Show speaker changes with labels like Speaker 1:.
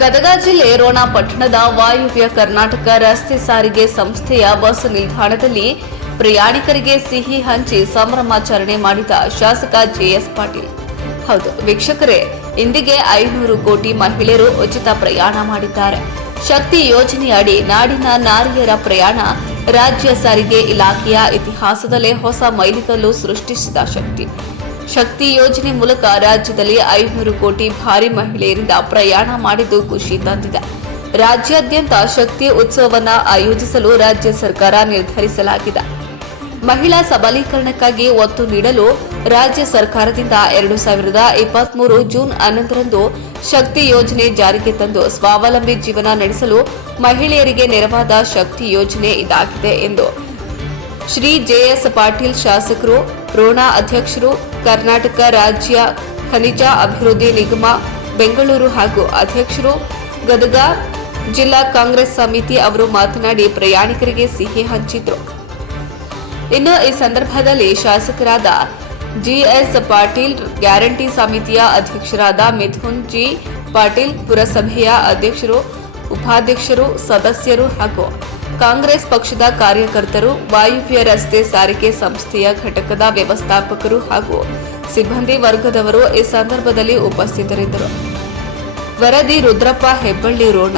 Speaker 1: ಗದಗ ಜಿಲ್ಲೆ ರೋಣ ಪಟ್ಟಣದ ವಾಯುವ್ಯ ಕರ್ನಾಟಕ ರಸ್ತೆ ಸಾರಿಗೆ ಸಂಸ್ಥೆಯ ಬಸ್ ನಿಲ್ದಾಣದಲ್ಲಿ ಪ್ರಯಾಣಿಕರಿಗೆ ಸಿಹಿ ಹಂಚಿ ಸಂಭ್ರಮಾಚರಣೆ ಮಾಡಿದ ಶಾಸಕ ಜೆಎಸ್ ಪಾಟೀಲ್. ಹೌದು, ವೀಕ್ಷಕರೇ, ಇಂದಿಗೆ ಐನೂರು ಕೋಟಿ ಮಹಿಳೆಯರು ಉಚಿತ ಪ್ರಯಾಣ ಮಾಡಿದ್ದಾರೆ. ಶಕ್ತಿ ಯೋಜನೆಯಡಿ ನಾಡಿನ ನಾರಿಯರ ಪ್ರಯಾಣ ರಾಜ್ಯ ಸಾರಿಗೆ ಇಲಾಖೆಯ ಇತಿಹಾಸದಲ್ಲೇ ಹೊಸ ಮೈಲಿಗಲ್ಲು ಸೃಷ್ಟಿಸಿದ ಶಕ್ತಿ. ಶಕ್ತಿ ಯೋಜನೆ ಮೂಲಕ ರಾಜ್ಯದಲ್ಲಿ ಐನೂರು ಕೋಟಿ ಭಾರಿ ಮಹಿಳೆಯರಿಂದ ಪ್ರಯಾಣ ಮಾಡಿದ್ದು ಖುಷಿ ತಂದಿದೆ. ರಾಜ್ಯಾದ್ಯಂತ ಶಕ್ತಿ ಉತ್ಸವವನ್ನ ಆಯೋಜಿಸಲು ರಾಜ್ಯ ಸರ್ಕಾರ ನಿರ್ಧರಿಸಲಾಗಿದೆ. ಮಹಿಳಾ ಸಬಲೀಕರಣಕ್ಕಾಗಿ ಒತ್ತು ನೀಡಲು ರಾಜ್ಯ ಸರ್ಕಾರದಿಂದ ಎರಡು ಸಾವಿರದ ಇಪ್ಪತ್ಮೂರು ಜೂನ್ ಹನ್ನೊಂದರಂದು ಶಕ್ತಿ ಯೋಜನೆ ಜಾರಿಗೆ ತಂದು ಸ್ವಾವಲಂಬಿ ಜೀವನ ನಡೆಸಲು ಮಹಿಳೆಯರಿಗೆ ನೆರವಾದ ಶಕ್ತಿ ಯೋಜನೆ ಇದಾಗಿದೆ ಎಂದು ಶ್ರೀ ಜೆಎಸ್ ಪಾಟೀಲ್ ಶಾಸಕರು ರೋಣಾ ಅಧ್ಯಕ್ಷರು ಕರ್ನಾಟಕ ರಾಜ್ಯ ಖನಿಜ ಅಭಿವೃದ್ಧಿ ನಿಗಮ, ಬೆಂಗಳೂರು ಹಾಗೂ ಅಧ್ಯಕ್ಷರು ಗದಗ ಜಿಲ್ಲಾ ಕಾಂಗ್ರೆಸ್ ಸಮಿತಿ ಅವರು ಮಾತನಾಡಿ ಪ್ರಯಾಣಿಕರಿಗೆ ಸಿಹಿ ಹಂಚಿದ್ರು. ಇನ್ನು ಈ ಸಂದರ್ಭದಲ್ಲಿ ಶಾಸಕರಾದ ಜಿಎಸ್ ಪಾಟೀಲ್, ಗ್ಯಾರಂಟಿ ಸಮಿತಿಯ ಅಧ್ಯಕ್ಷರಾದ ಮಿಥುನ್ ಜಿ ಪಾಟೀಲ್, ಪುರಸಭೆಯ ಅಧ್ಯಕ್ಷರು ಉಪಾಧ್ಯಕ್ಷರು, ಸದಸ್ಯರು ಹಾಗೂ ಕಾಂಗ್ರೆಸ್ ಪಕ್ಷದ ಕಾರ್ಯಕರ್ತರು, ವಾಯುವ್ಯ ರಸ್ತೆ ಸಾರಿಗೆ ಸಂಸ್ಥೆಯ ಘಟಕದ ವ್ಯವಸ್ಥಾಪಕರು ಹಾಗೂ ಸಿಬ್ಬಂದಿ ವರ್ಗದವರು ಈ ಸಂದರ್ಭದಲ್ಲಿ ಉಪಸ್ಥಿತರಿದ್ದರು. ವರದಿ ರುದ್ರಪ್ಪ ಹೆಬ್ಬಳ್ಳಿ ರೋಣ.